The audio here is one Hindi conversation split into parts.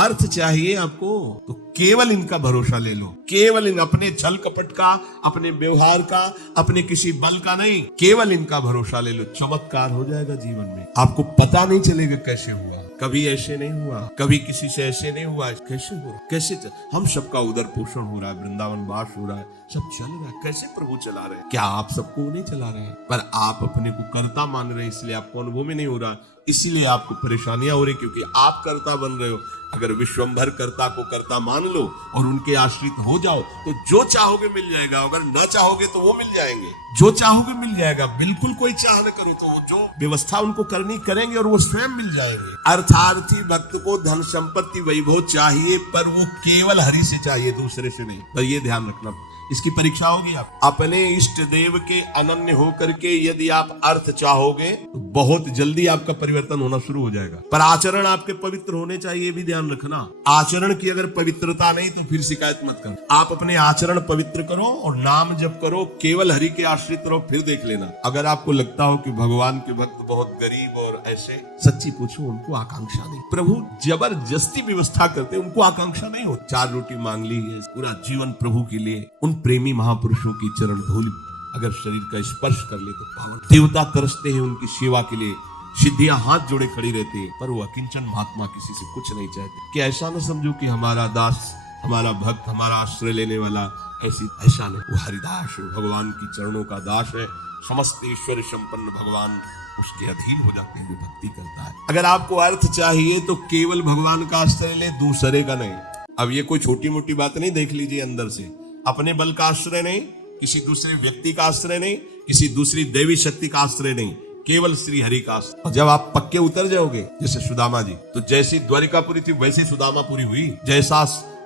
अर्थ चाहिए आपको तो केवल इनका भरोसा ले लो, केवल इन अपने छल कपट का, अपने व्यवहार का, अपने किसी बल का नहीं, केवल इनका भरोसा ले लो। चमत्कार हो जाएगा जीवन में, आपको पता नहीं चलेगा कैसे हुआ। कभी ऐसे नहीं हुआ, कभी किसी से ऐसे नहीं हुआ, कैसे हुआ, कैसे हम सबका उदर पोषण हो रहा है, वृंदावन वास हो रहा है, सब चल रहा है, कैसे प्रभु चला रहे हैं? क्या आप सबको नहीं चला रहे हैं? पर आप अपने को कर्ता मान रहे हैं, इसलिए आपको अनुभव में नहीं हो रहा, इसीलिए आपको परेशानियां हो रही, क्योंकि आप कर्ता बन रहे हो। अगर विश्वंभर कर्ता को कर्ता मान लो और उनके आश्रित हो जाओ तो जो चाहोगे मिल जाएगा, अगर न चाहोगे तो वो मिल जाएंगे, जो चाहोगे मिल जाएगा। बिल्कुल कोई चाह न करो तो जो व्यवस्था उनको करनी करेंगे और वो स्वयं मिल जाएंगे। अर्थार्थी भक्त को धन संपत्ति वैभव चाहिए, पर वो केवल हरि से चाहिए, दूसरे से नहीं। पर ये ध्यान रखना, इसकी परीक्षा होगी। आप अपने इष्ट देव के अनन्य होकर के यदि आप अर्थ चाहोगे तो बहुत जल्दी आपका परिवर्तन होना शुरू हो जाएगा। पर आचरण आपके पवित्र होने चाहिए, भी ध्यान रखना। आचरण की अगर पवित्रता नहीं तो फिर शिकायत मत करो। आप अपने आचरण पवित्र करो और नाम जप करो, केवल हरि के आश्रित रहो, फिर देख लेना। अगर आपको लगता हो कि भगवान के भक्त बहुत गरीब और ऐसे, सच्ची पूछो, उनको आकांक्षा नहीं। प्रभु जबरदस्ती व्यवस्था करते, उनको आकांक्षा नहीं हो। 4 रोटी मांग ली है, पूरा जीवन प्रभु के लिए। उन प्रेमी महापुरुषों की चरण धूल अगर शरीर का स्पर्श कर ले तो पावन। देवता तरसते हैं उनकी सेवा के लिए, सिद्धियां हाथ जोड़े खड़ी रहती है, पर वो अकिंचन महात्मा किसी से कुछ नहीं चाहते। कि ऐसा न समझो कि हमारा दास, हमारा भक्त, हमारा आश्रय लेने वाला ऐसा नहीं। वो हरिदास है, भगवान की चरणों का दास है। समस्त ऐश्वर्य संपन्न भगवान उसके अधीन हो जाते हैं जो भक्ति करता है। अगर आपको अर्थ चाहिए तो केवल भगवान का आश्रय ले, दूसरे का नहीं। अब ये कोई छोटी मोटी बात नहीं, देख लीजिए अंदर से। अपने बल का आश्रय नहीं, किसी दूसरे व्यक्ति का आश्रय नहीं, किसी दूसरी देवी शक्ति का आश्रय नहीं, केवल श्री हरि का आश्रय। और जब आप पक्के उतर जाओगे, जैसे सुदामा जी, तो जैसी द्वारिकापुरी थी वैसे सुदामापुरी हुई। जैसा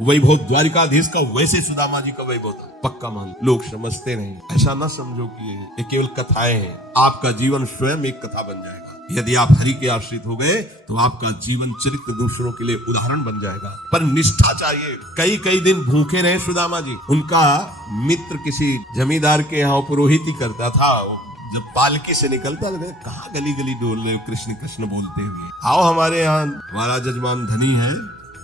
वैभव द्वारिकाधीश का वैसे सुदामा जी का वैभव था। पक्का मान। लोग समझते नहीं, ऐसा ना समझो कि ये केवल कथाएं हैं। आपका जीवन स्वयं एक कथा बन जाएगा। यदि आप हरि के आश्रित हो गए तो आपका जीवन चरित्र दूसरों के लिए उदाहरण बन जाएगा। पर निष्ठा चाहिए। कई दिन भूखे रहे सुदामा जी। उनका मित्र किसी जमींदार के यहाँ पुरोहित ही करता था। जब पालकी से निकलता था, कहाँ गली गली डोल रहे हो कृष्ण कृष्ण बोलते हुए, आओ हमारे यहाँ, हमारा जजमान धनी है,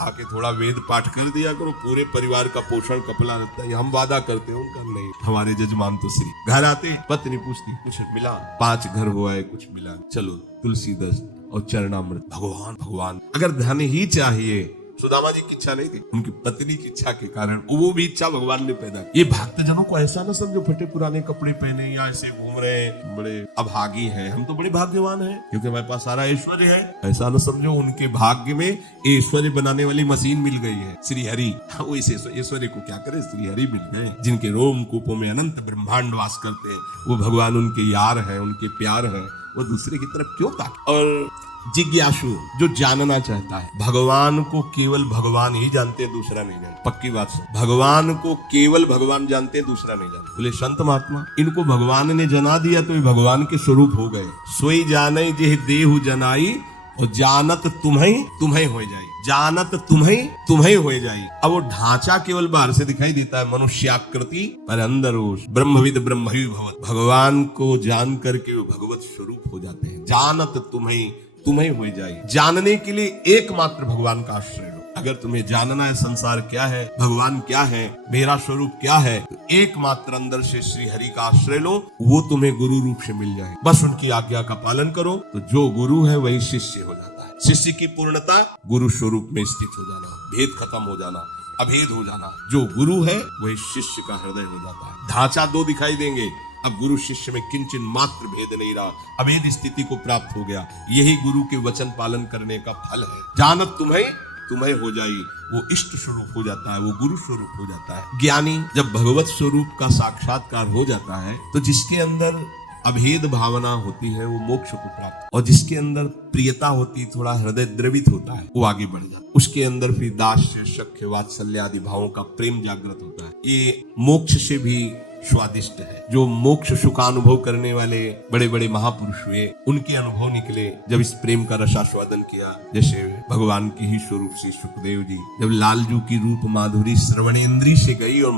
आके थोड़ा वेद पाठ कर दिया करो, पूरे परिवार का पोषण कपला रहता है। हम वादा करते हैं, उनका नहीं। हमारे जजमान तो श्री घर आते, पत्नी पूछती कुछ मिला, 5 घर हुआ है, कुछ मिला, चलो तुलसी दस्त और चरणामृत। भगवान भगवान। अगर धन ही चाहिए, सुदामा जी की इच्छा नहीं थी, उनकी पत्नी की इच्छा के कारण वो भी इच्छा भगवान ने पैदा की। ये भक्त जनों को ऐसा ना समझो फटे पुराने कपड़े पहने या ऐसे घूम रहे बड़े अभागी हैं, हम तो बड़े भाग्यवान हैं क्योंकि हमारे पास सारा ऐश्वर्य है। ऐसा ना समझो, उनके भाग्य में ऐश्वर्य बनाने वाली मशीन मिल गई है, श्री हरि। वो इस ऐश्वर्य को क्या करे, श्री हरि मिल गए, जिनके रोम कूपों में अनंत ब्रह्मांड वास करते हैं। वो भगवान उनके यार है, उनके प्यार है, वो दूसरे की तरफ क्यों ताके। और जिज्ञासु जो जानना चाहता है, भगवान को केवल भगवान ही जानते हैं, दूसरा नहीं जानते। पक्की बात सुन, भगवान को केवल भगवान जानते हैं, दूसरा नहीं जानते। बोले संत महात्मा, इनको भगवान ने जना दिया तो ये भगवान के स्वरूप हो गए। सोई जाने जे देहु जनाई और जानत तुम्हें हो जाई, जानत तुम्हें हो जाई। अब वो ढांचा केवल बाहर से दिखाई देता है, मनुष्याकृति, पर अंदर वो ब्रह्मविद ब्रह्मवि भवत। भगवान को जान करके वो भगवत स्वरूप हो जाते हैं। जानत तुम्हें हो जाए। जानने के लिए एकमात्र भगवान का आश्रय लो। अगर तुम्हें जानना है संसार क्या है, भगवान क्या है, मेरा स्वरूप क्या है, तो एकमात्र अंदर से श्री हरि का आश्रय लो, वो तुम्हें गुरु रूप से मिल जाए। बस उनकी आज्ञा का पालन करो तो जो गुरु है वही शिष्य हो जाता है। शिष्य की पूर्णता गुरु स्वरूप में स्थित हो जाना, भेद खत्म हो जाना, अभेद हो जाना। जो गुरु है वही शिष्य का हृदय हो जाता है। ढांचा 2 दिखाई देंगे, अब गुरु शिष्य में किंचन मात्र भेद नहीं रहा, अभेद स्थिति को प्राप्त हो गया। यही गुरु के वचन पालन करने का फल है। जानत तुम्हें हो जाई, वो इष्ट स्वरूप हो जाता है, वो गुरु स्वरूप हो जाता है। ज्ञानी जब भगवत स्वरूप का साक्षात्कार हो जाता है तो जिसके अंदर अभेद भावना होती है वो मोक्ष को प्राप्त, और जिसके अंदर प्रियता होती, थोड़ा हृदय द्रवित होता है, वो आगे बढ़ जाता है। उसके अंदर फिर दास्य सख्य वात्सल्य आदि भावों का प्रेम जागृत होता है। ये मोक्ष से भी स्वादिष्ट है। जो मोक्ष सुखानुभव करने वाले बड़े बड़े महापुरुष हुए, उनके अनुभव निकले जब इस प्रेम का रसास्वादन किया। जैसे भगवान के ही स्वरूप से सुखदेव जी, जब लालजू की रूप माधुरी श्रवणेन्द्री से गई, और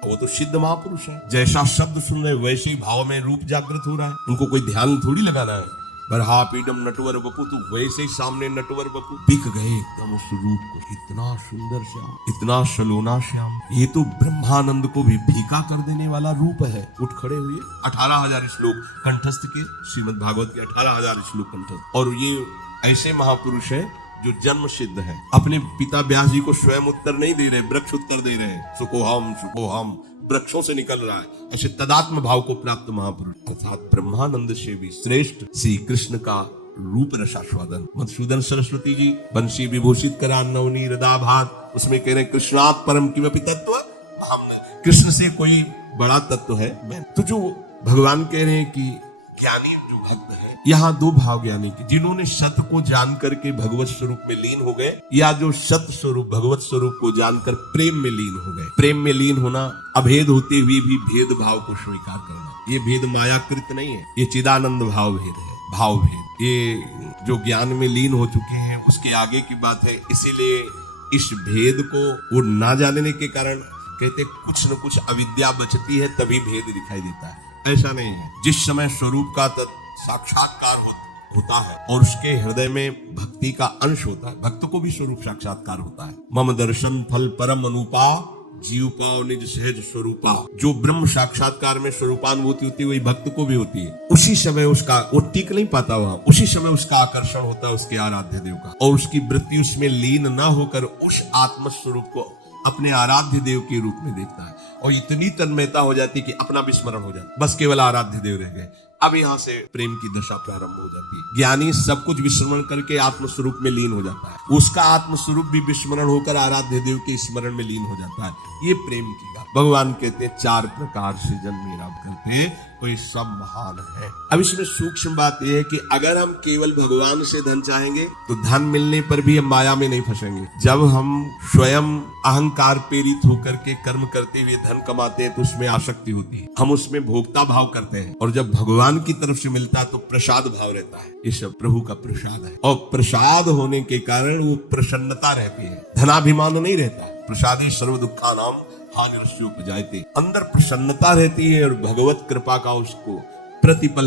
वो तो सिद्ध महापुरुष है, जैसा शब्द सुन रहे वैसे ही भाव में रूप जागृत हो रहा है। उनको कोई ध्यान थोड़ी लगाना है, बरहा पीडम नटवर बपू, तू वैसे ही सामने नटवर बपू बिक गए एकदम उस रूप को। इतना सुंदर श्याम, इतना सलोना श्याम, ये तो ब्रह्मानंद को भी फीका कर देने वाला रूप है। उठ खड़े हुए 18,000 श्लोक कंठस्थ के, श्रीमद् भागवत के 18,000 श्लोक कंठस्थ। और ये ऐसे महापुरुष है जो जन्म सिद्ध है। अपने पिता व्यास जी को स्वयं उत्तर नहीं दे रहे, वृक्ष उत्तर दे रहे हैं। सुकोहम वृक्षों से निकल रहा है। ऐसे तदात्म भाव को प्राप्त महापुरुष, अर्थात ब्रह्मानंद से भी श्रेष्ठ श्री कृष्ण का रूप रसास्वादन। मधुसूदन सरस्वती जी बंशी विभूषित करा नवनी हृदा भात, उसमें कह रहे कृष्णात् परम किमपि तत्व, हम कृष्ण से कोई बड़ा तत्व है मैं। तो जो भगवान कह रहे हैं कि ज्ञानी जो भक्त है, यहाँ दो भाव ज्ञानी के, जिन्होंने सत्य को जान करके भगवत स्वरूप में लीन हो गए, या जो सत्य स्वरूप भगवत स्वरूप को जानकर प्रेम में लीन हो गए। प्रेम में लीन होना, अभेद होते हुए भी भेद भाव को स्वीकार करना, ये भेद मायाकृत नहीं है, ये चिदानंद भाव भेद है, भाव भेद। ये जो ज्ञान में लीन हो चुके हैं उसके आगे की बात है। इसीलिए इस भेद को वो ना जानने के कारण कहते कुछ न कुछ अविद्या बचती है, तभी भेद दिखाई देता है। ऐसा नहीं है। जिस समय स्वरूप का साक्षात्कार होता है और उसके हृदय में भक्ति का अंश होता है, भक्त को भी स्वरूप साक्षात्कार होता है। मम दर्शन फल परम अनुपा, जीव पाओ निज सहज स्वरूपा। जो ब्रह्म साक्षात्कार में स्वरूपानुभूति होती है वही भक्त को भी होती है। उसी समय उसका वो टिक नहीं पाता वहां, उसी समय उसका आकर्षण होता है उसके आराध्य देव का, और उसकी वृत्ति उसमें लीन न होकर उस आत्म स्वरूप को अपने आराध्य देव के रूप में देखता है, और इतनी तन्मयता हो जाती है कि अपना विस्मरण हो जाता है, बस केवल आराध्य देव रह गए। अब यहाँ से प्रेम की दशा प्रारंभ हो जाती है। ज्ञानी सब कुछ विस्मरण करके आत्मस्वरूप में लीन हो जाता है, उसका आत्मस्वरूप भी विस्मरण होकर आराध्य देव के स्मरण में लीन हो जाता है। ये प्रेम की बात। भगवान कहते हैं 4 प्रकार से जन मेरा करते हैं, कोई सब महान है। अब इसमें सूक्ष्म बात यह है कि अगर हम केवल भगवान से धन चाहेंगे तो धन मिलने पर भी हम माया में नहीं फंसेंगे। जब हम स्वयं अहंकार प्रेरित होकर के कर्म करते हुए धन कमाते हैं तो उसमें आसक्ति होती है, हम उसमें भोक्ता भाव करते हैं, और जब भगवान की तरफ से मिलता है तो प्रसाद भाव रहता है। ये सब प्रभु का प्रसाद है, और प्रसाद होने के कारण वो प्रसन्नता रहती है, धनाभिमान नहीं रहता है। प्रसादी सर्व दुखा नाम हानिरस्योपजायते, अंदर प्रसन्नता रहती है और भगवत कृपा का उसको प्रतिपल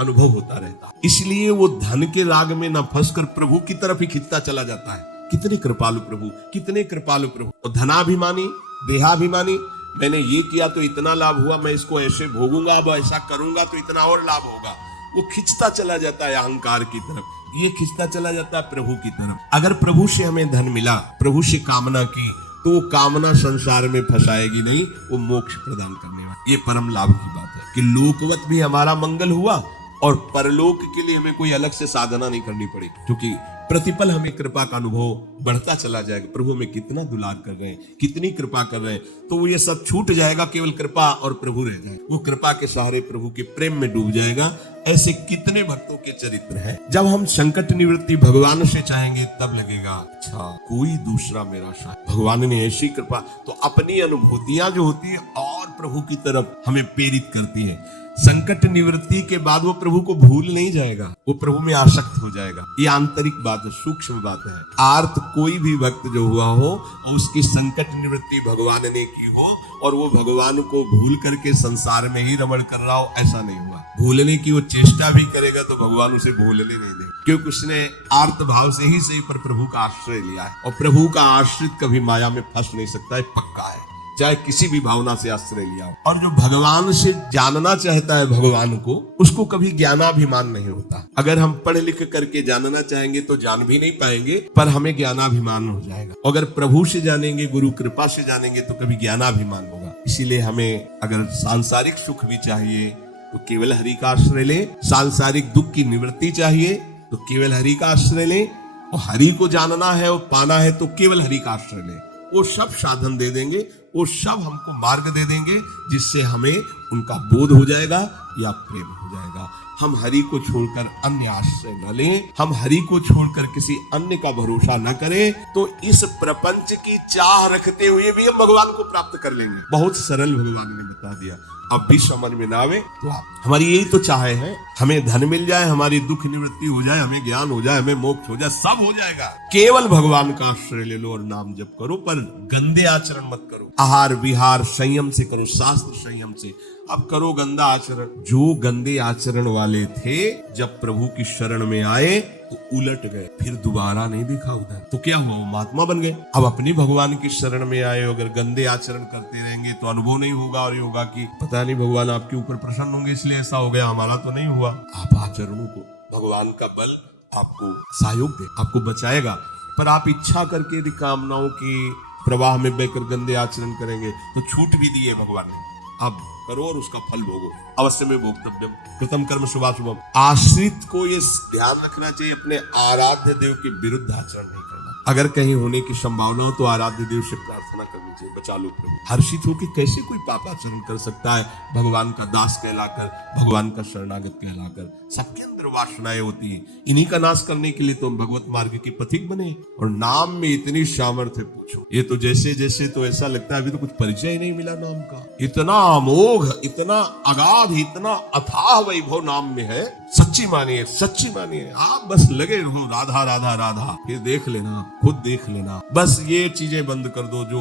अनुभव होता रहता है। इसलिए वो धन के राग में न फंसकर प्रभु की तरफ ही खिंचता चला जाता है। कितने कृपालु प्रभु, कितने कृपालु प्रभु। और धनाभिमानी, देहाभिमानी, मैंने ये किया तो इतना लाभ हुआ, मैं इसको ऐसे भोगूंगा, अब ऐसा करूंगा तो इतना और लाभ होगा, वो खिंचता चला जाता है अहंकार की तरफ, ये खिंचता चला जाता है प्रभु की तरफ। अगर प्रभु से हमें धन मिला, प्रभु से कामना की, तो वो कामना संसार में फंसाएगी नहीं, वो मोक्ष प्रदान करने वाली। ये परम लाभ की बात है कि लोकवत भी हमारा मंगल हुआ और परलोक के लिए हमें कोई अलग से साधना नहीं करनी पड़ेगी, क्योंकि प्रतिपल हमें कृपा का अनुभव बढ़ता चला जाएगा। प्रभु में कितना दुलार कर रहे हैं, कितनी कृपा कर रहे हैं, तो वो ये सब छूट जाएगा, केवल कृपा और प्रभु रह जाए। वो कृपा के सहारे प्रभु के प्रेम में डूब जाएगा। ऐसे कितने भक्तों के चरित्र हैं। जब हम संकट निवृत्ति भगवान से चाहेंगे तब लगेगा अच्छा कोई दूसरा मेरा साथ। भगवान ने ऐसी कृपा, तो अपनी अनुभूतियां जो होती है और प्रभु की तरफ हमें प्रेरित करती है। संकट निवृत्ति के बाद वो प्रभु को भूल नहीं जाएगा, वो प्रभु में आसक्त हो जाएगा। ये आंतरिक बात है, सूक्ष्म बात है। आर्त कोई भी भक्त जो हुआ हो और उसकी संकट निवृत्ति भगवान ने की हो और वो भगवान को भूल करके संसार में ही रमण कर रहा हो, ऐसा नहीं हुआ। भूलने की वो चेष्टा भी करेगा तो भगवान उसे भूलने नहीं दे, क्योंकि उसने आर्त भाव से ही सही पर प्रभु का आश्रय लिया है, और प्रभु का आश्रित कभी माया में फंस नहीं सकता है, पक्का है, चाहे किसी भी भावना से आश्रय लिया हो। और जो भगवान से जानना चाहता है भगवान को, उसको कभी ज्ञानाभिमान नहीं होता। अगर हम पढ़ लिख करके जानना चाहेंगे तो जान भी नहीं पाएंगे, पर हमें ज्ञानाभिमान हो जाएगा। अगर प्रभु से जानेंगे, गुरु कृपा से जानेंगे तो कभी ज्ञानाभिमान होगा। इसीलिए हमें अगर सांसारिक सुख भी चाहिए तो केवल हरि का आश्रय ले, सांसारिक दुख की निवृत्ति चाहिए तो केवल हरि का आश्रय ले, और हरि को जानना है और पाना है तो केवल हरि का आश्रय ले। वो सब साधन दे देंगे, वो सब हमको मार्ग दे देंगे, जिससे हमें उनका बोध हो जाएगा या प्रेम हो जाएगा। हम हरि को छोड़कर अन्य आश्रय न लें, हम हरि को छोड़कर किसी अन्य का भरोसा न करें, तो इस प्रपंच की चाह रखते हुए भी हम भगवान को प्राप्त कर लेंगे। बहुत सरल भगवान ने बता दिया। अब भी समझ में ना आवे तो आप, हमारी यही तो चाहे है, हमें धन मिल जाए, हमारी दुख निवृत्ति हो जाए, हमें ज्ञान हो जाए, हमें मोक्ष हो जाए, सब हो जाएगा। केवल भगवान का आश्रय ले लो और नाम जप करो, पर गंदे आचरण मत करो। आहार विहार संयम से करो, शास्त्र संयम से। अब करो गंदा आचरण। जो गंदे आचरण वाले थे जब प्रभु की शरण में आए तो उलट गए, फिर दोबारा नहीं दिखा उधर। तो क्या हुआ, वो महात्मा बन गए। अब अपनी भगवान की शरण में आए, अगर गंदे आचरण करते रहेंगे तो अनुभव नहीं होगा और ये होगा कि पता नहीं भगवान आपके ऊपर प्रसन्न होंगे इसलिए ऐसा हो गया, हमारा तो नहीं हुआ। आप आचरणों को, भगवान का बल आपको सहयोग दे, आपको बचाएगा। पर आप इच्छा करके यदि कामनाओं के प्रवाह में बहकर गंदे आचरण करेंगे तो छूट भी दिए भगवान ने, अब करो और उसका फल भोगो। अवश्य में भोक्तव्यम कृतम कर्म शुभाशुभम। आश्रित को ये ध्यान रखना चाहिए, अपने आराध्य देव के विरुद्ध आचरण नहीं करना। अगर कहीं होने की संभावना हो तो आराध्य देव से प्रार्थना करनी चाहिए, बचा लो प्रभु। हर्षित होकर कैसे कोई पाप आचरण कर सकता है भगवान का दास कहलाकर, भगवान का शरणागत कहलाकर। सबके अंदर वासनाएं होती है, इन्हीं का नाश करने के लिए तो हम भगवत मार्ग के पथिक बने। और नाम में इतनी सामर्थ्य पूछो, ये तो जैसे जैसे तो ऐसा लगता है अभी तो कुछ परिचय ही नहीं मिला नाम का। इतना अमोघ, इतना अगाध, इतना अथाह वैभव नाम में है। सच्ची मानिए, सच्ची मानिए, आप बस लगे रहो राधा राधा राधा, फिर देख लेना, खुद देख लेना। बस ये चीजें बंद कर दो जो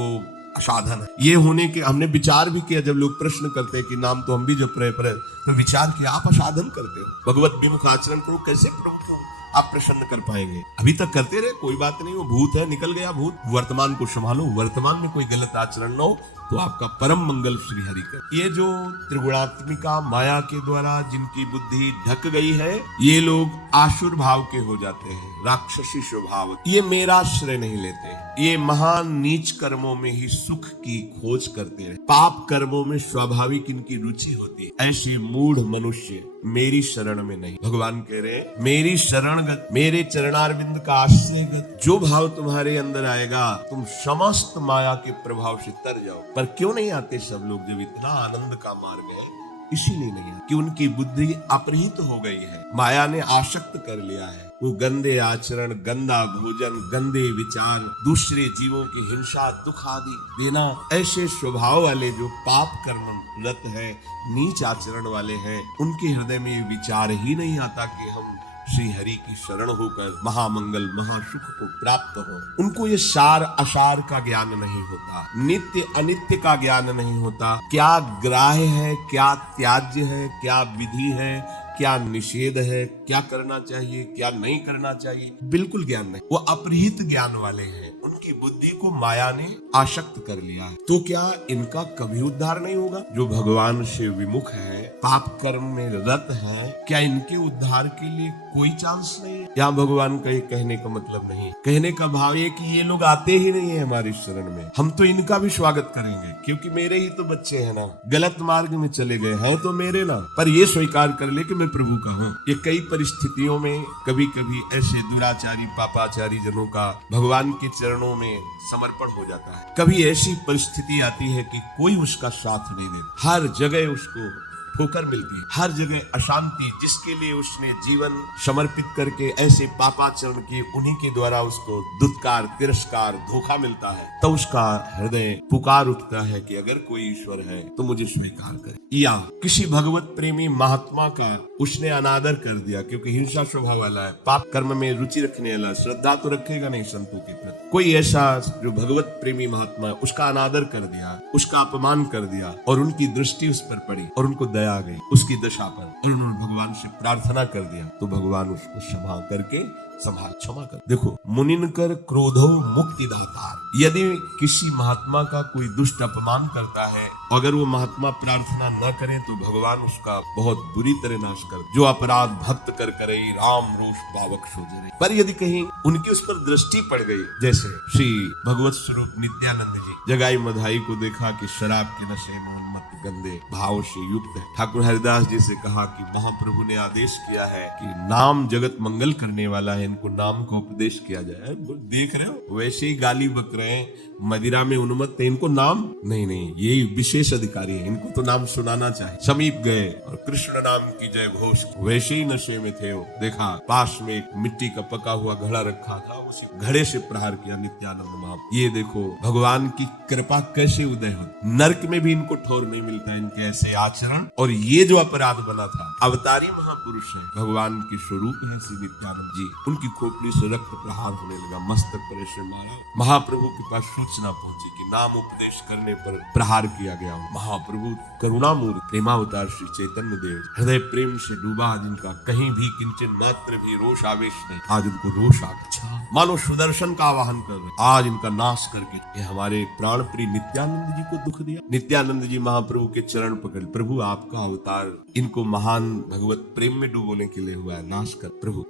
असाधन है। ये होने के हमने विचार भी किया, जब लोग प्रश्न करते हैं कि नाम तो हम भी जप रहे, पर तो विचार किया आप असाधन करते हो, भगवत विमुख आचरण करो, कैसे प्रभु को आप प्रसन्न कर पाएंगे। अभी तक करते रहे, कोई बात नहीं, वो भूत है, निकल गया भूत। वर्तमान को संभालो, वर्तमान में कोई गलत आचरण न हो तो आपका परम मंगल श्री हरि कर। ये जो त्रिगुणात्मिका माया के द्वारा जिनकी बुद्धि ढक गई है, ये लोग आसुर भाव के हो जाते हैं, राक्षसी स्वभाव। ये मेरा श्रेय नहीं लेते, ये महान नीच कर्मों में ही सुख की खोज करते हैं। पाप कर्मों में स्वाभाविक इनकी रुचि होती है। ऐसे मूढ़ मनुष्य मेरी शरण में नहीं। भगवान कह रहे हैं मेरी शरणगत, मेरे चरणारविंद का आश्रयगत जो भाव तुम्हारे अंदर आएगा, तुम समस्त माया के प्रभाव से तर जाओ। पर क्यों नहीं आते सब लोग, जब इतना आनंद का मार्ग है? इसीलिए नहीं है कि उनकी बुद्धि अपहृत हो गई है, माया ने आसक्त कर लिया है। वो गंदे आचरण, गंदा भोजन, गंदे विचार, दूसरे जीवों की हिंसा, दुख आदि देना, ऐसे स्वभाव वाले जो पाप कर्म रत है, नीच आचरण वाले हैं, उनके हृदय में ये विचार ही नहीं आता कि हम श्री हरि की शरण होकर महामंगल महासुख को प्राप्त हो। उनको ये सार असार का ज्ञान नहीं होता, नित्य अनित्य का ज्ञान नहीं होता। क्या ग्राह्य है, क्या त्याज्य है, क्या विधि है, क्या निषेध है, क्या करना चाहिए, क्या नहीं करना चाहिए, बिल्कुल ज्ञान नहीं। वो अपहृत ज्ञान वाले हैं, उनकी बुद्धि को माया ने आसक्त कर लिया है। तो क्या इनका कभी उद्धार नहीं होगा? जो भगवान से विमुख है, पाप कर्म में रत है, क्या इनके उद्धार के लिए कोई चांस नहीं है? यहाँ भगवान का ये कहने का मतलब नहीं, कहने का भाव ये कि ये लोग आते ही नहीं है हमारी शरण में, हम तो इनका भी स्वागत करेंगे, क्योंकि मेरे ही तो बच्चे हैं ना, गलत मार्ग में चले गए हैं तो मेरे ना, पर ये स्वीकार कर ले कि मैं प्रभु का हूँ। ये कई परिस्थितियों में कभी कभी ऐसे दुराचारी पापाचारी जनों का भगवान के चरणों में समर्पण हो जाता है। कभी ऐसी परिस्थिति आती है कि कोई उसका साथ नहीं देता, हर जगह उसको ठोकर मिलती है, हर जगह अशांति, जिसके लिए उसने जीवन समर्पित करके ऐसे पापाचरण किए, उन्हीं के द्वारा उसको दुत्कार, तिरस्कार, धोखा मिलता है। तो उसका हृदय पुकार उठता है कि अगर कोई ईश्वर है तो मुझे स्वीकार करे। या किसी भगवत प्रेमी महात्मा का उसने अनादर कर दिया, क्योंकि हिंसा स्वभाव वाला है, पाप कर्म में रुचि रखने वाला, श्रद्धा तो रखेगा नहीं संतों के प्रति। कोई ऐसा जो भगवत प्रेमी महात्मा है, उसका अनादर कर दिया, उसका अपमान कर दिया, और उनकी दृष्टि उस पर पड़ी और उनको दया आ गई उसकी दशा पर, और उन्होंने भगवान से प्रार्थना कर दिया, तो भगवान उसको क्षमा करके क्षमा कर। देखो, मुनिन कर क्रोधो मुक्ति दातार। यदि किसी महात्मा का कोई दुष्ट अपमान करता है, अगर वो महात्मा प्रार्थना न करे तो भगवान उसका बहुत बुरी तरह नाश कर। जो अपराध भक्त कर करे राम रोष पावक सोजरे। पर यदि कहीं उनकी उस पर दृष्टि पड़ गई, जैसे श्री भगवत स्वरूप नित्यानंद जी जगाई मधाई को देखा कि शराब के नशे में उन्मत्त गंदे भाव से युक्त है, ठाकुर हरिदास जी से कहा कि महाप्रभु ने आदेश किया है कि नाम जगत मंगल करने वाला है, इनको नाम का उपदेश किया जाए। देख रहे हो वैसे ही गाली बक रहे हैं, मदिरा में उन्मत्त है, इनको नाम नहीं, ये विशेष अधिकारी है, इनको तो नाम सुनाना चाहिए। समीप गए और कृष्ण नाम की जय घोष, वैसे ही नशे में थे वो। देखा पास में एक मिट्टी का पका हुआ घड़ा रखा था, उसी घड़े से प्रहार किया नित्यानंद महाप्रभु। ये देखो भगवान की कृपा कैसे उदय हो। नरक में भी इनको ठोर नहीं मिलता इनके ऐसे आचरण। और ये जो अपराध बना था, अवतारी महापुरुष है, भगवान के स्वरूप है श्री नित्यानंद जी। उनकी खोपड़ी से रक्त प्रहार होने लगा, मस्तक पर ऐसे मारा। महाप्रभु के पास वंचना पहुंची कि नाम उपदेश करने पर प्रहार किया गया। महाप्रभु करुणामूर्ति प्रेमावतार श्री चैतन्य देव हृदय प्रेम से डूबा, जिनका कहीं भी किंचन मात्र भी रोष आवेश नहीं, आज उनको रोष आ गया, मानो सुदर्शन का आवाहन कर रहे, आज इनका नाश करके ये हमारे प्राण प्रिय नित्यानंद जी को दुख दिया। नित्यानंद जी महाप्रभु के चरण पकड़, प्रभु आपका अवतार इनको महान भगवत प्रेम में डूबोने के लिए हुआ है, नाश कर प्रभु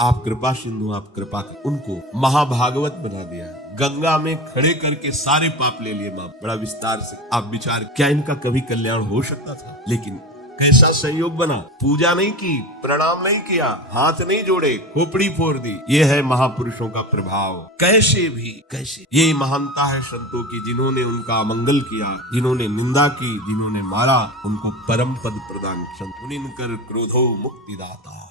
आप कृपा सिंधु, आप कृपा कर उनको महाभागवत बना दिया, गंगा में खड़े करके सारे पाप ले लिए मां। बड़ा विस्तार से आप विचार, क्या इनका कभी कल्याण हो सकता था? लेकिन कैसा संयोग बना, पूजा नहीं की, प्रणाम नहीं किया, हाथ नहीं जोड़े, खोपड़ी फोड़ दी। ये है महापुरुषों का प्रभाव। कैसे ये महानता है संतों की, जिन्होंने उनका मंगल किया, जिन्होंने निंदा की, जिन्होंने मारा, उनको परम पद प्रदान। संत मुनिन कर क्रोधो मुक्तिदाता।